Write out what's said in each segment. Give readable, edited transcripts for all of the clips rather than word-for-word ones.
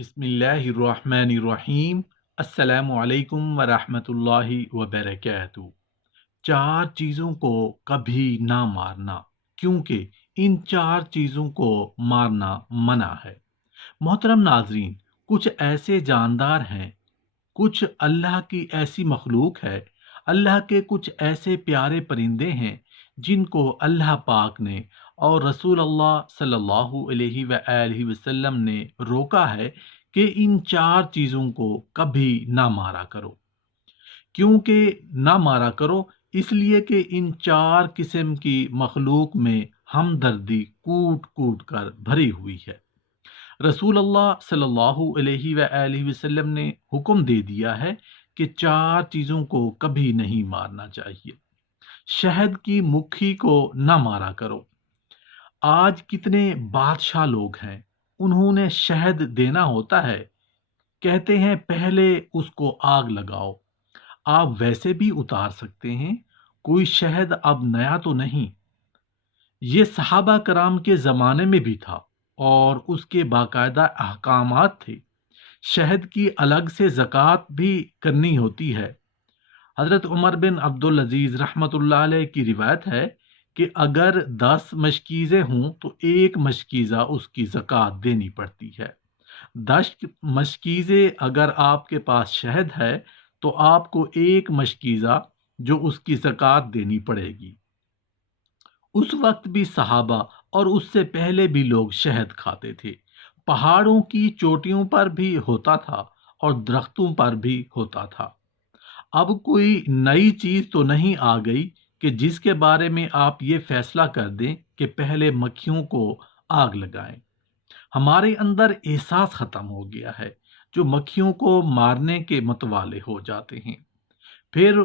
بسم اللہ الرحمن الرحیم۔ السلام علیکم ورحمۃ اللہ وبرکاتہ۔ چار چیزوں کو کبھی نہ مارنا، کیونکہ ان چار چیزوں کو مارنا منع ہے۔ محترم ناظرین، کچھ ایسے جاندار ہیں، کچھ اللہ کی ایسی مخلوق ہے، اللہ کے کچھ ایسے پیارے پرندے ہیں جن کو اللہ پاک نے اور رسول اللہ صلی اللہ علیہ وآلہ وسلم نے روکا ہے کہ ان چار چیزوں کو کبھی نہ مارا کرو۔ کیونکہ نہ مارا کرو اس لیے کہ ان چار قسم کی مخلوق میں ہمدردی کوٹ کوٹ کر بھری ہوئی ہے۔ رسول اللہ صلی اللہ علیہ وآلہ وسلم نے حکم دے دیا ہے کہ چار چیزوں کو کبھی نہیں مارنا چاہیے۔ شہد کی مکھی کو نہ مارا کرو۔ آج کتنے بادشاہ لوگ ہیں، انہوں نے شہد دینا ہوتا ہے، کہتے ہیں پہلے اس کو آگ لگاؤ۔ آپ ویسے بھی اتار سکتے ہیں، کوئی شہد اب نیا تو نہیں۔ یہ صحابہ کرام کے زمانے میں بھی تھا اور اس کے باقاعدہ احکامات تھے۔ شہد کی الگ سے زکوٰۃ بھی کرنی ہوتی ہے۔ حضرت عمر بن عبدالعزیز رحمۃ اللہ علیہ کی روایت ہے کہ اگر 10 مشکیزیں ہوں تو ایک مشکیزہ اس کی زکوٰۃ دینی پڑتی ہے۔ 10 مشکیزیں اگر آپ کے پاس شہد ہے تو آپ کو ایک مشکیزہ جو اس کی زکوٰۃ دینی پڑے گی۔ اس وقت بھی صحابہ اور اس سے پہلے بھی لوگ شہد کھاتے تھے۔ پہاڑوں کی چوٹیوں پر بھی ہوتا تھا اور درختوں پر بھی ہوتا تھا۔ اب کوئی نئی چیز تو نہیں آ گئی کہ جس کے بارے میں آپ یہ فیصلہ کر دیں کہ پہلے مکھیوں کو آگ لگائیں۔ ہمارے اندر احساس ختم ہو گیا ہے، جو مکھیوں کو مارنے کے متوالے ہو جاتے ہیں۔ پھر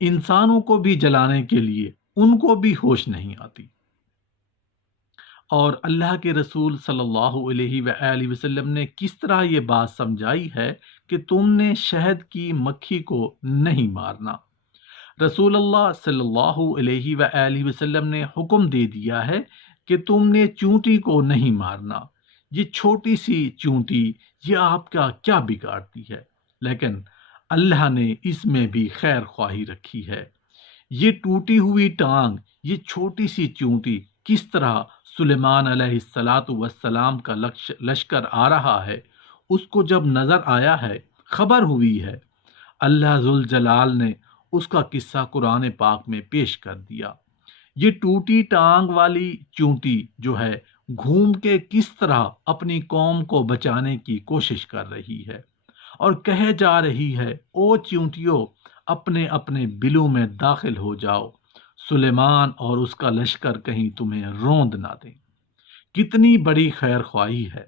انسانوں کو بھی جلانے کے لیے ان کو بھی ہوش نہیں آتی۔ اور اللہ کے رسول صلی اللہ علیہ وآلہ وسلم نے کس طرح یہ بات سمجھائی ہے کہ تم نے شہد کی مکھی کو نہیں مارنا۔ رسول اللہ صلی اللہ علیہ وآلہ وسلم نے حکم دے دیا ہے کہ تم نے چونٹی کو نہیں مارنا۔ یہ چھوٹی سی چونٹی یہ آپ کا کیا بگاڑتی ہے، لیکن اللہ نے اس میں بھی خیر خواہی رکھی ہے۔ یہ ٹوٹی ہوئی ٹانگ، یہ چھوٹی سی چونٹی کس طرح سلیمان علیہ السلام کا لشکر آ رہا ہے، اس کو جب نظر آیا ہے، خبر ہوئی ہے، اللہ ذوالجلال نے اس کا قصہ قرآن پاک میں پیش کر دیا۔ یہ ٹوٹی ٹانگ والی چونٹی جو ہے گھوم کے کس طرح اپنی قوم کو بچانے کی کوشش کر رہی ہے اور کہے جا رہی ہے، او چونٹیوں اپنے اپنے بلوں میں داخل ہو جاؤ، سلیمان اور اس کا لشکر کہیں تمہیں روند نہ دیں۔ کتنی بڑی خیر خواہی ہے۔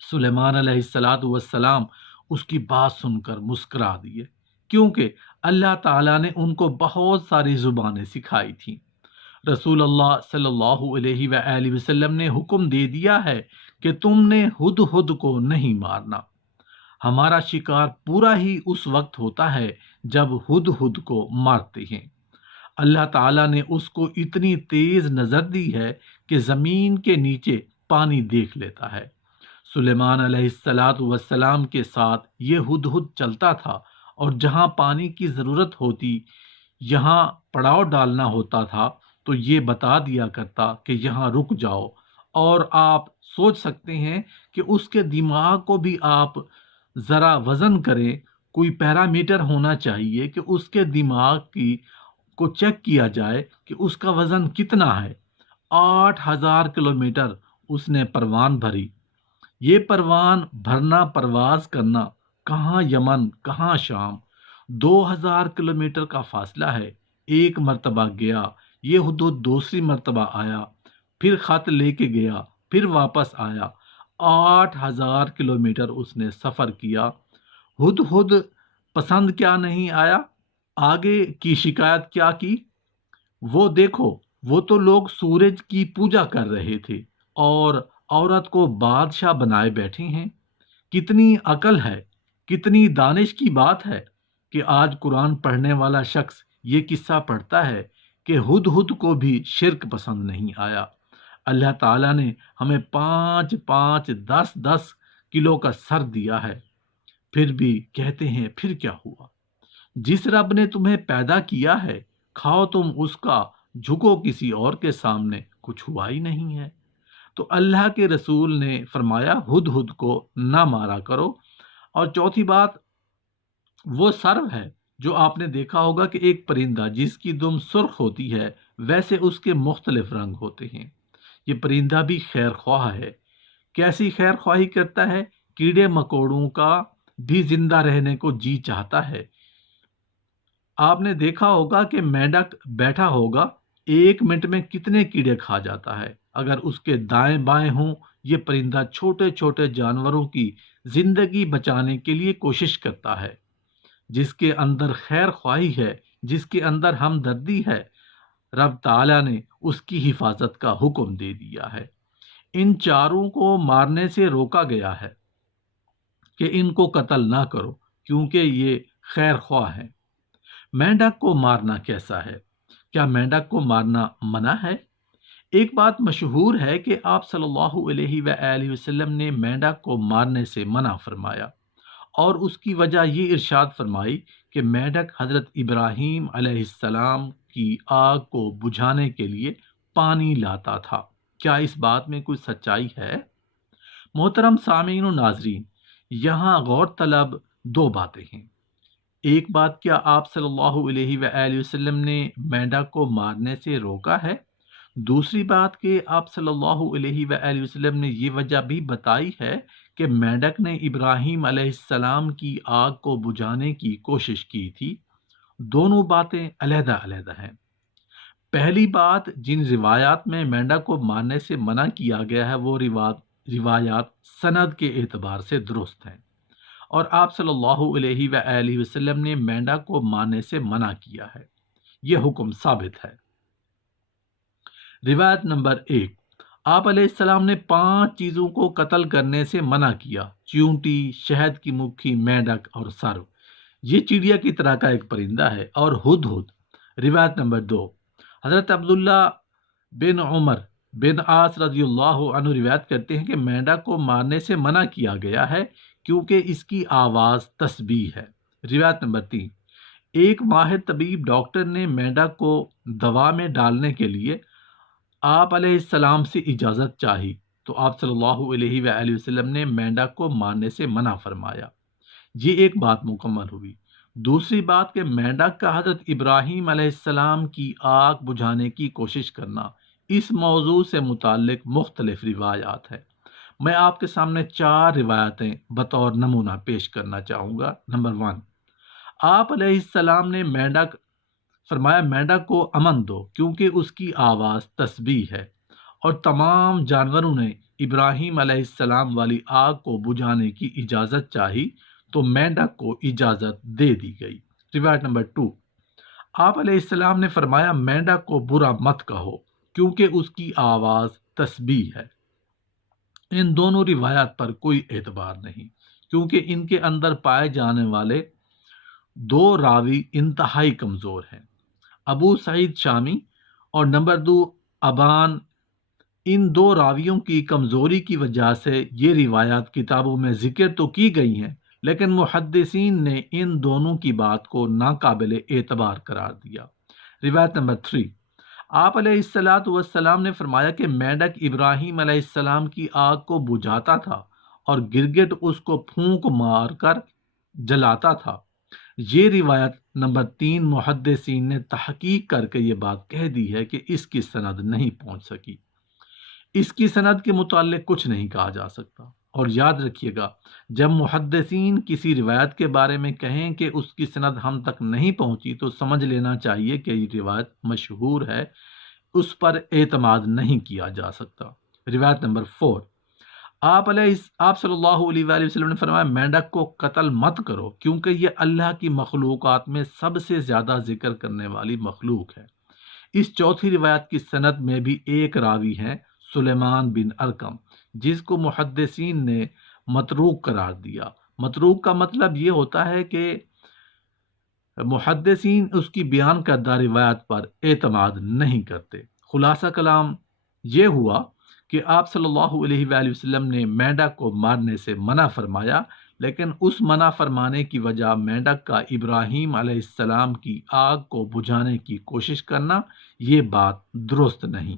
سلیمان علیہ السلام اس کی بات سن کر مسکرا دیے، کیونکہ اللہ تعالیٰ نے ان کو بہت ساری زبانیں سکھائی تھیں۔ رسول اللہ صلی اللہ علیہ وآلہ وسلم نے حکم دے دیا ہے کہ تم نے ہدہد کو نہیں مارنا۔ ہمارا شکار پورا ہی اس وقت ہوتا ہے جب ہدہد کو مارتے ہیں۔ اللہ تعالیٰ نے اس کو اتنی تیز نظر دی ہے کہ زمین کے نیچے پانی دیکھ لیتا ہے۔ سلیمان علیہ السلام کے ساتھ یہ ہدہد چلتا تھا اور جہاں پانی کی ضرورت ہوتی، یہاں پڑاؤ ڈالنا ہوتا تھا تو یہ بتا دیا کرتا کہ یہاں رک جاؤ۔ اور آپ سوچ سکتے ہیں کہ اس کے دماغ کو بھی آپ ذرا وزن کریں، کوئی پیرامیٹر ہونا چاہیے کہ اس کے دماغ کو چیک کیا جائے کہ اس کا وزن کتنا ہے۔ 8000 کلومیٹر اس نے پروان بھری۔ یہ پروان بھرنا، پرواز کرنا، کہاں یمن کہاں شام، 2000 کلومیٹر کا فاصلہ ہے۔ ایک مرتبہ گیا، یہ حدود دوسری مرتبہ آیا، پھر خط لے کے گیا، پھر واپس آیا، 8000 کلومیٹر اس نے سفر کیا۔ ہدہد پسند کیا نہیں آیا، آگے کی شکایت کیا کی؟ وہ دیکھو، وہ تو لوگ سورج کی پوجا کر رہے تھے اور عورت کو بادشاہ بنائے بیٹھے ہیں۔ کتنی عقل ہے، کتنی دانش کی بات ہے کہ آج قرآن پڑھنے والا شخص یہ قصہ پڑھتا ہے کہ ہدہد کو بھی شرک پسند نہیں آیا۔ اللہ تعالیٰ نے ہمیں 5 5 10 10 کلو کا سر دیا ہے، پھر بھی کہتے ہیں پھر کیا ہوا؟ جس رب نے تمہیں پیدا کیا ہے کھاؤ تم اس کا، جھکو کسی اور کے سامنے، کچھ ہوا ہی نہیں ہے۔ تو اللہ کے رسول نے فرمایا ہدہد کو نہ مارا کرو۔ اور چوتھی بات، وہ سرو ہے جو آپ نے دیکھا ہوگا کہ ایک پرندہ جس کی دم سرخ ہوتی ہے ویسے اس کے مختلف رنگ ہوتے ہیں۔ یہ پرندہ بھی خیر خواہ ہے۔ کیسی خیر خواہی کرتا ہے؟ کیڑے مکوڑوں کا بھی زندہ رہنے کو جی چاہتا ہے۔ آپ نے دیکھا ہوگا کہ مینڈک بیٹھا ہوگا، 1 منٹ میں کتنے کیڑے کھا جاتا ہے۔ اگر اس کے دائیں بائیں ہوں، یہ پرندہ چھوٹے چھوٹے جانوروں کی زندگی بچانے کے لیے کوشش کرتا ہے۔ جس کے اندر خیر خواہی ہے، جس کے اندر ہمدردی ہے، رب تعالیٰ نے اس کی حفاظت کا حکم دے دیا ہے۔ ان چاروں کو مارنے سے روکا گیا ہے کہ ان کو قتل نہ کرو کیونکہ یہ خیر خواہ ہیں۔ مینڈک کو مارنا کیسا ہے؟ کیا مینڈک کو مارنا منع ہے؟ ایک بات مشہور ہے کہ آپ صلی اللہ علیہ وآلہ وسلم نے مینڈک کو مارنے سے منع فرمایا، اور اس کی وجہ یہ ارشاد فرمائی کہ مینڈک حضرت ابراہیم علیہ السلام کی آگ کو بجھانے کے لیے پانی لاتا تھا۔ کیا اس بات میں کوئی سچائی ہے؟ محترم سامعین و ناظرین، یہاں غور طلب 2 باتیں ہیں۔ ایک بات، کیا آپ صلی اللہ علیہ وآلہ وسلم نے مینڈک کو مارنے سے روکا ہے؟ دوسری بات کہ آپ صلی اللہ علیہ وآلہ وسلم نے یہ وجہ بھی بتائی ہے کہ مینڈک نے ابراہیم علیہ السلام کی آگ کو بجھانے کی کوشش کی تھی۔ دونوں باتیں علیحدہ علیحدہ ہیں۔ پہلی بات، جن روایات میں مینڈک کو مارنے سے منع کیا گیا ہے وہ روایات سند کے اعتبار سے درست ہیں، اور آپ صلی اللہ علیہ وآلہ وسلم نے مینڈک کو مارنے سے منع کیا ہے، یہ حکم ثابت ہے۔ روایت نمبر 1، آپ علیہ السلام نے 5 چیزوں کو قتل کرنے سے منع کیا: چیونٹی، شہد کی مکھی، مینڈک اور سرو۔ یہ چڑیا کی طرح کا ایک پرندہ ہے۔ اور ہدہد۔ روایت نمبر 2، حضرت عبداللہ بن عمر بن عاص رضی اللہ عنہ روایت کرتے ہیں کہ مینڈک کو مارنے سے منع کیا گیا ہے کیونکہ اس کی آواز تسبیح ہے۔ روایت نمبر 3، ایک ماہر طبیب ڈاکٹر نے مینڈک کو دوا میں ڈالنے کے لیے آپ علیہ السلام سے اجازت چاہی، تو آپ صلی اللہ علیہ وآلہ وسلم نے مینڈک کو مارنے سے منع فرمایا۔ یہ ایک بات مکمل ہوئی۔ دوسری بات کہ مینڈک کا حضرت ابراہیم علیہ السلام کی آگ بجھانے کی کوشش کرنا، اس موضوع سے متعلق مختلف روایات ہیں۔ میں آپ کے سامنے 4 روایتیں بطور نمونہ پیش کرنا چاہوں گا۔ نمبر 1، آپ علیہ السلام نے فرمایا مینڈک کو امن دو کیونکہ اس کی آواز تسبیح ہے، اور تمام جانوروں نے ابراہیم علیہ السلام والی آگ کو بجھانے کی اجازت چاہی تو مینڈک کو اجازت دے دی گئی۔ روایت نمبر 2، آپ علیہ السلام نے فرمایا مینڈک کو برا مت کہو کیونکہ اس کی آواز تسبیح ہے۔ ان دونوں روایات پر کوئی اعتبار نہیں کیونکہ ان کے اندر پائے جانے والے 2 راوی انتہائی کمزور ہیں، ابو سعید شامی اور نمبر 2 ابان۔ ان 2 راویوں کی کمزوری کی وجہ سے یہ روایات کتابوں میں ذکر تو کی گئی ہیں، لیکن محدثین نے ان دونوں کی بات کو ناقابل اعتبار قرار دیا۔ روایت نمبر 3، آپ علیہ السلام نے فرمایا کہ مینڈک ابراہیم علیہ السلام کی آگ کو بجھاتا تھا اور گرگٹ اس کو پھونک مار کر جلاتا تھا۔ یہ روایت نمبر 3 محدثین نے تحقیق کر کے یہ بات کہہ دی ہے کہ اس کی سند نہیں پہنچ سکی۔ اس کی سند کے متعلق کچھ نہیں کہا جا سکتا۔ اور یاد رکھیے گا، جب محدثین کسی روایت کے بارے میں کہیں کہ اس کی سند ہم تک نہیں پہنچی تو سمجھ لینا چاہیے کہ یہ روایت مشہور ہے، اس پر اعتماد نہیں کیا جا سکتا۔ روایت نمبر 4، آپ صلی اللہ علیہ وآلہ وسلم نے فرمایا مینڈک کو قتل مت کرو کیونکہ یہ اللہ کی مخلوقات میں سب سے زیادہ ذکر کرنے والی مخلوق ہے۔ اس چوتھی روایت کی سند میں بھی ایک راوی ہے، سلیمان بن ارقم، جس کو محدثین نے متروک قرار دیا۔ متروک کا مطلب یہ ہوتا ہے کہ محدثین اس کی بیان کردہ روایت پر اعتماد نہیں کرتے۔ خلاصہ کلام یہ ہوا کہ آپ صلی اللہ علیہ وآلہ وسلم نے مینڈک کو مارنے سے منع فرمایا، لیکن اس منع فرمانے کی وجہ مینڈک کا ابراہیم علیہ السلام کی آگ کو بجھانے کی کوشش کرنا، یہ بات درست نہیں۔